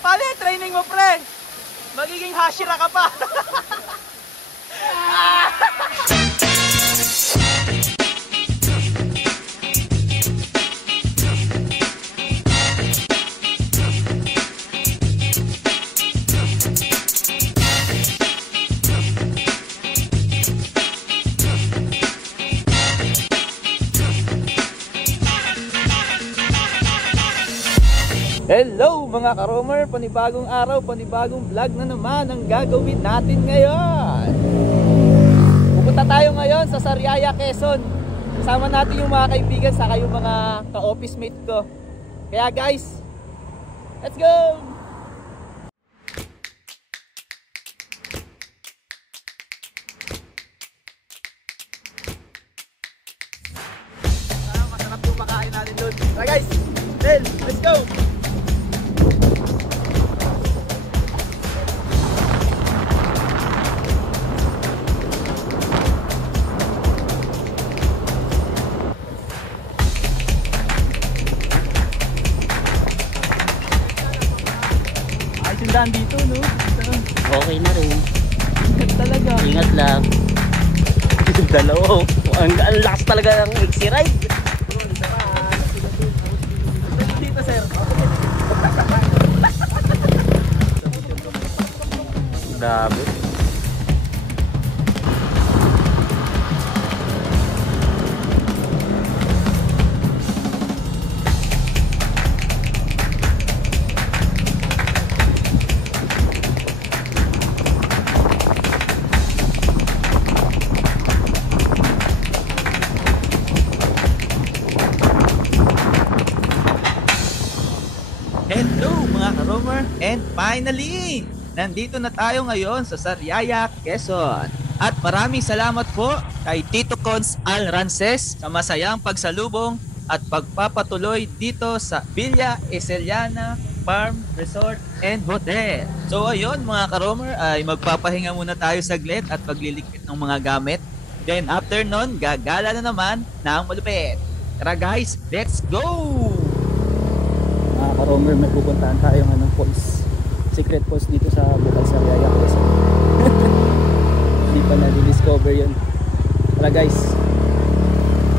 Paano yung training mo, pre? Magiging hashira ka pa. Hello mga ka-roamer, panibagong araw, panibagong vlog na naman ang gagawin natin ngayon. Pupunta tayo ngayon sa Sariaya, Quezon. Kasama natin yung mga kaibigan saka yung mga ka-office mate ko. Kaya guys, let's go! Masarap yung makain natin doon. Tara guys, let's go! Sundan dito, no? Okay na rin. Ingat talaga. Ingat lang. Dalawa. Ang lakas talaga ng XC ride. Dito, sir. Grabe. Hello mga ka-roamer, and finally, nandito na tayo ngayon sa Sariaya, Quezon. At maraming salamat po kay Tito Cons Alrances sa masayang pagsalubong at pagpapatuloy dito sa Villa Iseliana Farm Resort and Hotel. So ayun mga ka-roamer, ay magpapahinga muna tayo saglit at paglilikit ng mga gamit. Then after nun, gagala na naman ng malupit. Tara guys, let's go! Mga ka-roamer, may pupuntahan tayong falls, secret falls dito sa Bukal Sariaya, Quezon. Hindi pa na-discover yun. Tara guys,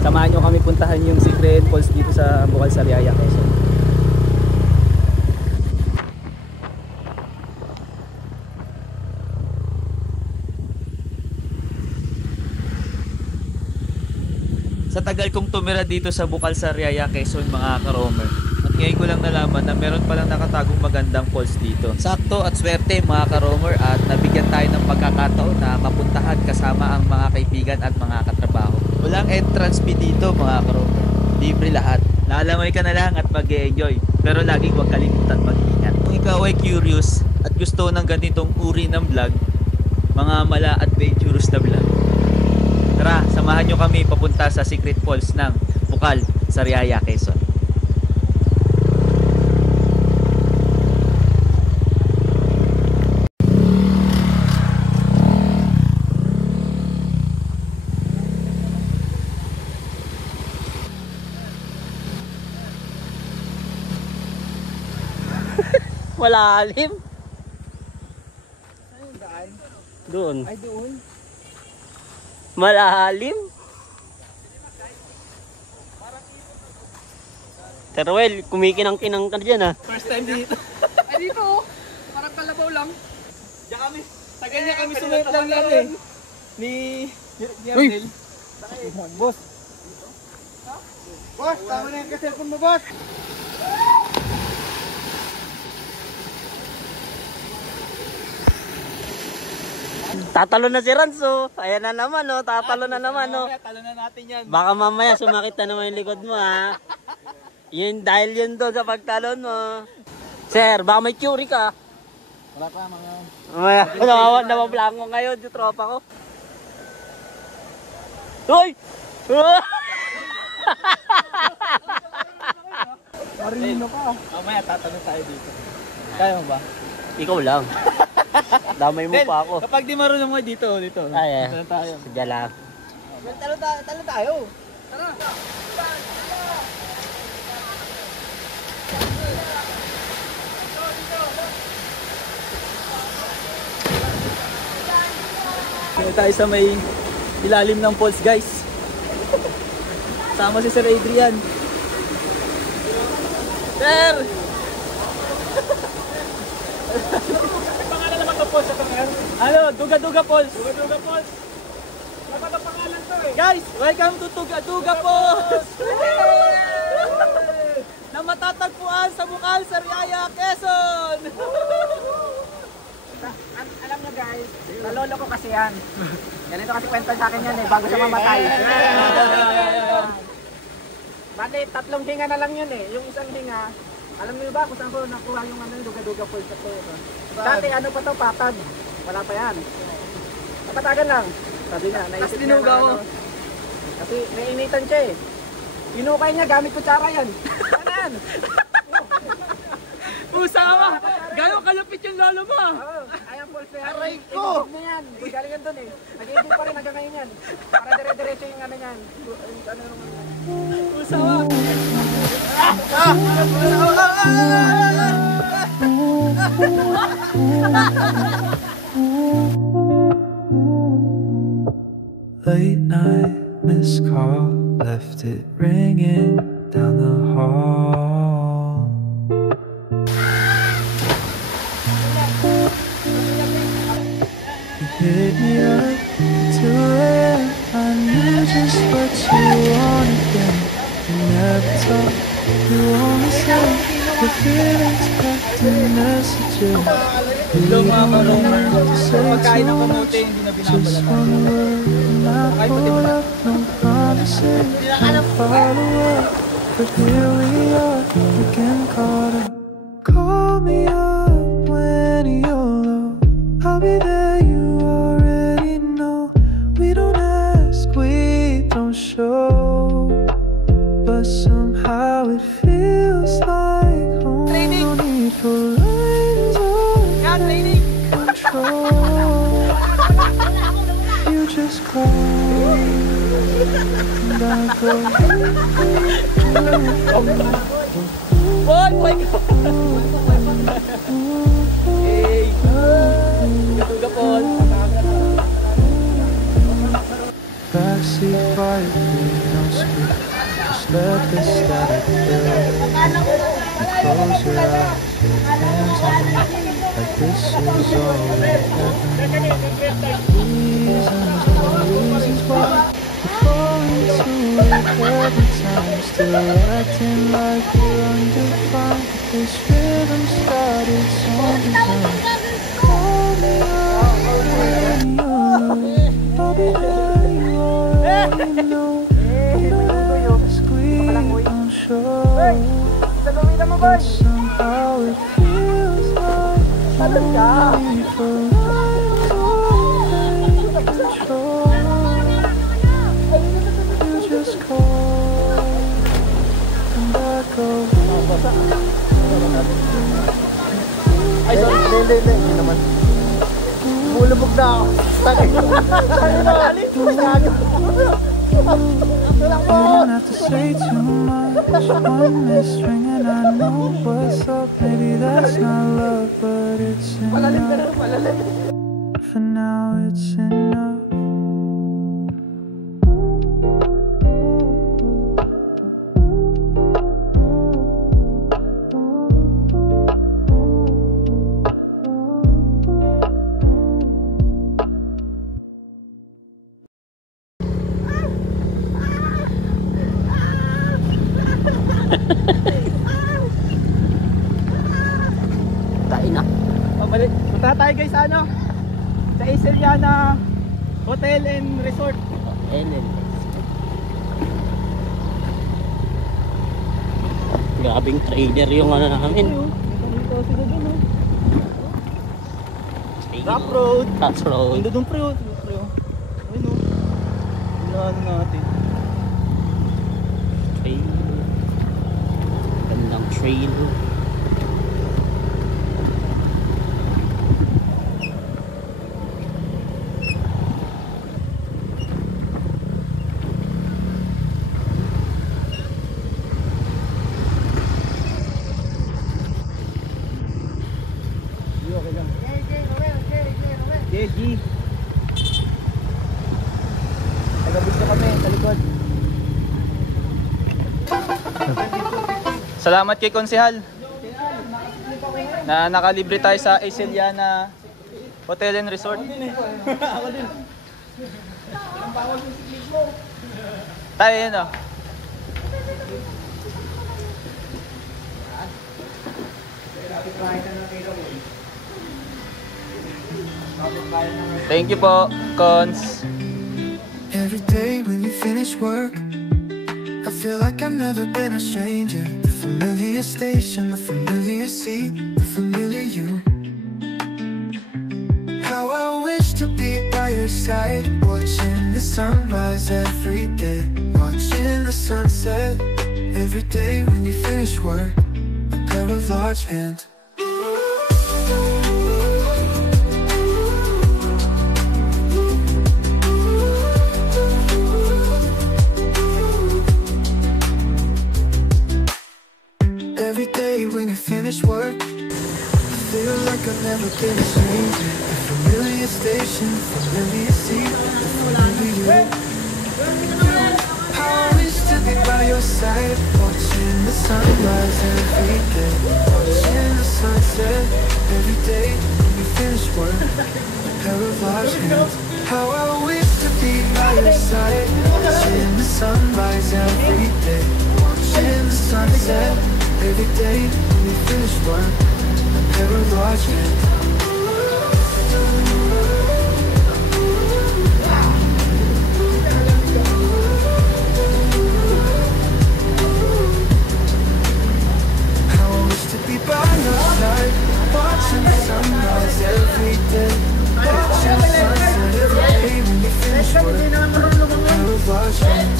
samahan nyo kami puntahan yung secret falls dito sa Bukal Sariaya, Quezon. Sa tagal kong tumira dito sa Bukal Sariaya, Quezon mga ka-roamer, at ngayon ko lang nalaman na meron palang nakatagong magandang falls dito. Sakto at swerte mga ka-roamer, at nabigyan tayo ng pagkakataon na mapuntahan kasama ang mga kaibigan at mga katrabaho. Walang entrance fee dito mga ka-roamer, libre lahat. Lalamay ka na lang at mag-e-enjoy, pero laging huwag kalimutan mag-ingat. Kung ikaw ay curious at gusto ng ganitong uri ng vlog, mga mala-adventurous na vlog, tara, samahan nyo kami papunta sa secret falls ng Bukal Sariaya, Quezon. Malalim. Doon. Ay doon? Malalim. Terwell, kumikinang-kinang ka dyan, ha? First time dito. Ay dito oh. Parang kalabaw lang. Diyan kami. Sa ganyan kami sumit lang eh. Ni Arnel. Boss! Boss, tama na yung cellphone mo, boss! Tatalo na si Ranzo. Ayan na naman, no? Tatalo na naman, no? Talo na natin yan. Baka mamaya sumakit na naman yung likod mo, ha? Yun, dahil yun doon sa pagtalon mo. Sir, baka may curie ka. Wala pa mga... Mamaya, nabablango ngayon yung tropa ko. Uy! Marino ka. Mamaya tatanong tayo dito. Kaya mo ba? Ikaw lang. Damay mo pa ako. Kapag di marunong mo dito. Ay, Talo tayo. sadya lang. Talo tayo. Tara. Dito tayo sa may ilalim ng falls, guys. Sama si Sir Adrian. Sir! Pangalan naman ng falls sa pangalan. Ano? Duga-Duga Falls. Duga Falls. Dapat ang pangalan to eh. Guys, welcome to Duga-Duga Falls! Na matatagpuan sa Bukal, Sariaya, Quezon! Alam nyo guys, nalolo ko kasi yan. Ganito kasi kwento sa akin yan eh, bago siya mamatay. Bali, 3 hinga na lang yun eh. Yung isang hinga, alam niyo ba kung saan ko nakuha yung ano, Duga-Duga Falls na to? Dati ano pa to, patag. Wala pa yan. Napatagan lang. Sabi niya, naisip niya dinuga na mo. ano. Kasi nainitan siya eh. Inukay niya gamit kutsara yan. Ano yan? Usawa! Gano'ng kalupit yung lolo mo? Oo, ayan Falls na yan. Aray ko! Ibig na yan. Galing yan dun eh. Nag-iibig pa rin hanggang ngayon yan. Para dire-diretso yung ano yan. Ano naman yan. Usawa! Late night missed call, left it ringing down the hall. You hit me up to it. I knew just what you wanted then. You never talk, you only say the feelings packed in messages. Hello mga ka-roamer. Pagkain ng kamote, hindi na Just binabalatan. one word, not full of no promises. Follow up, but here we are, again caught up. Call me up when you're low. I'll be there, you already know. We don't ask, we don't show, but somehow it feels like home. No need for lines or control. You just call and I go. Boy ka! Hey! Duga Falls! Backseat quietly, no speak. Just let the static fill. You close your eyes, your hands on me, like this is all we ever knew. Reasons, no reasons why we fall into it every time. Still acting like we're undefined. This rhythm started its own design. Call me up when you're low. I'll be there, you already know. We don't ask, we don't show. But somehow it feels like only for lines or control. You just call and I go. Ay, sorry. Hindi naman. Bulubog na ako. Sakay na. You don't have to say too much. One missed ring and I know what's up. Maybe that's not love, but it's enough. For now, it's enough. Tain na. Pabalik. Punta tayo guys sa ano? Sa Iseliana Hotel and Resort. Ellen. Grabing trainer yung ano namin. Rough road. That's road. Hindi doon pre. Ayun o. Ano natin. Trail. Gandang trail. Jeji. Salamat kay Konsehal na nakalibre tayo sa Aceliana Hotel and Resort. Tayo yun o. Thank you po, Cons. Every day when you finish work, I feel like I've never been a stranger. The familiar station, the familiar seat, the familiar you. How I wish to be by your side, watching the sunrise every day, watching the sunset every day when you finish work. A pair of large hands. Every day when you finish work, I feel like I've never been a stranger. The familiar station, familiar seat, familiar you. How I wish to be by your side, watching the sunrise every day, watching the sunset every day when you finish work. A pair of large hands. How I wish to be by your side, watching the sunrise every day, watching the sunset every day when you finish work. A pair of large hands. How I wish to be by your side, watching the sunrise every day, watching the sunset every day when you finish work. A pair of large hands.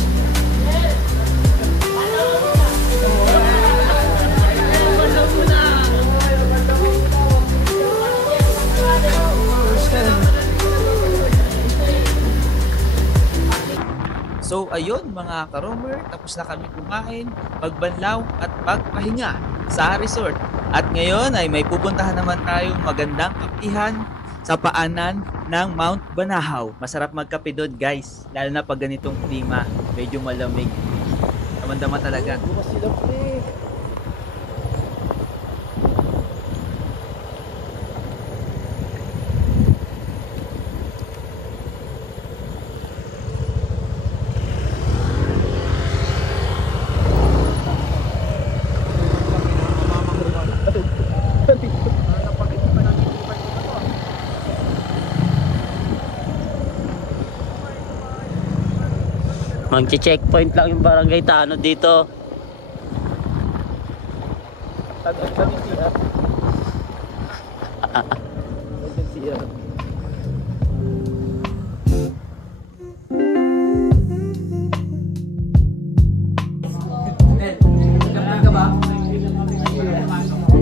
So ayun mga ka-roamer, tapos na kami kumain, magbanlaw at magpahinga sa resort. At ngayon ay may pupuntahan naman tayong magandang kapihan sa paanan ng Mount Banahaw. Masarap magkape doon guys, lalo na pag ganitong klima, medyo malamig. Damang-dama talaga. Magche-checkpoint lang yung barangay Tano dito.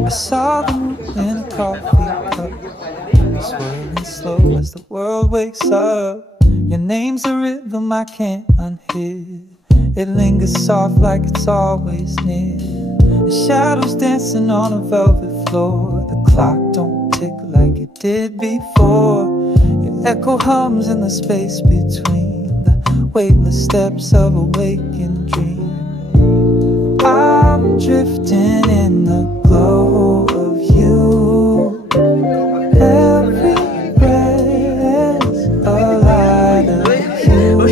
I saw the moon in a coffee cup, swirling slow as the world wakes up. Your name's a rhythm I can't unhear. It lingers soft like it's always near. The shadows dancing on a velvet floor. The clock don't tick like it did before. Your echo hums in the space between the weightless steps of a waking dream. I'm drifting in the glow of you. Every breath's a light of you.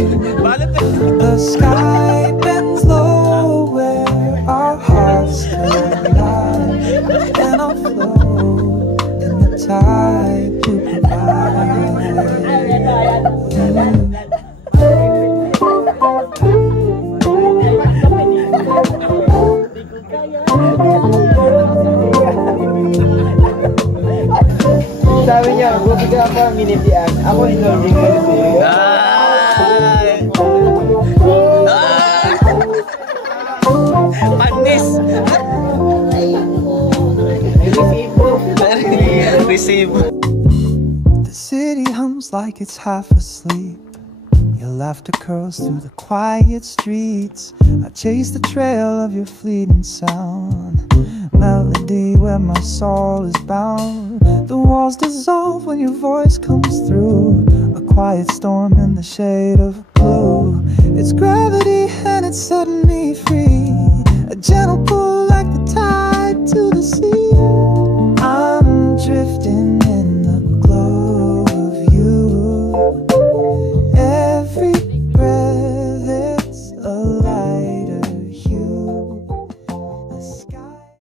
The sky bends low where our hearts collide, and I'll float in the tide you provide. Sabi niya, buti ka ako ang minitian. Ako hinolding ka rin sa'yo. Panis! Receive. The city hums like it's half asleep. Your laughter curls through the quiet streets. I chase the trail of your fleeting sound, melody where my soul is bound. The walls dissolve when your voice comes through, a quiet storm in the shade of blue. It's gravity and it's setting me free, a gentle pull